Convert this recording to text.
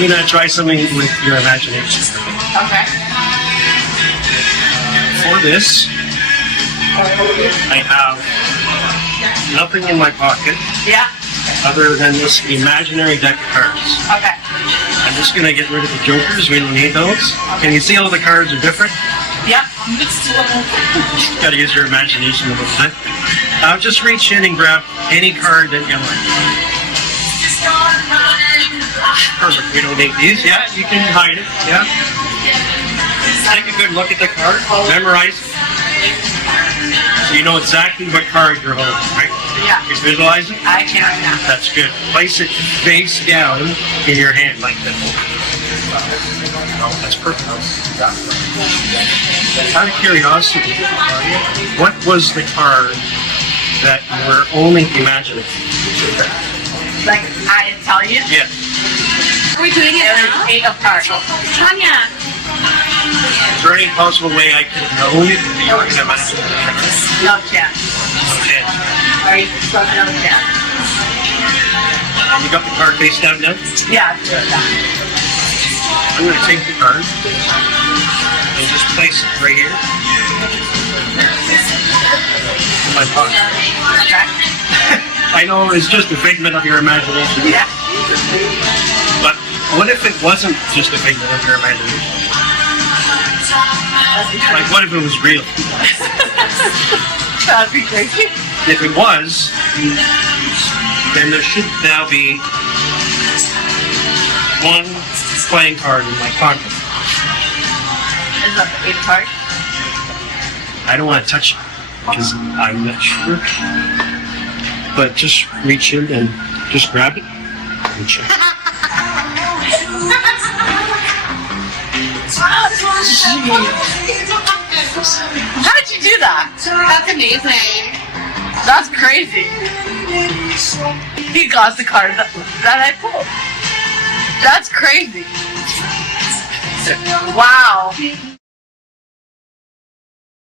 I'm gonna try something with your imagination. Okay. For this, I have nothing in my pocket Yeah. other than this imaginary deck of cards. Okay. I'm just gonna get rid of the jokers. We don't need those. Can you see all the cards are different? Yep. Gotta use your imagination a little bit. Just reach in and grab any card that you like. Perfect. We don't need these. Yeah, you can hide it. Yeah. Take a good look at the card. Memorize it. So you know exactly what card you're holding, right? Yeah. You visualize it? I can right now. That's good. Place it face down in your hand like that. Oh, that's perfect. Out of curiosity, what was the card that you were only imagining? Like, I tell you? Yeah. Are we doing it now? 8 of cards. Tanya. Is there any possible way I could know that you were going to imagine the card? No chance. Okay. Are you no chance? You got the card face down now? Yeah, do it now. I'm going to take the card and just place it right here in my pocket. Okay. I know it's just a figment of your imagination. Yeah. But what if it wasn't just a figment of your imagination? Like, what if it was real? That'd be crazy. If it was, then there should now be one playing card in my pocket. Is that the 8 card? I don't want to touch it because I'm not sure. But just reach in and just grab it. Reach in. How did you do that? That's amazing. That's crazy. He got the card that I pulled. That's crazy. Wow.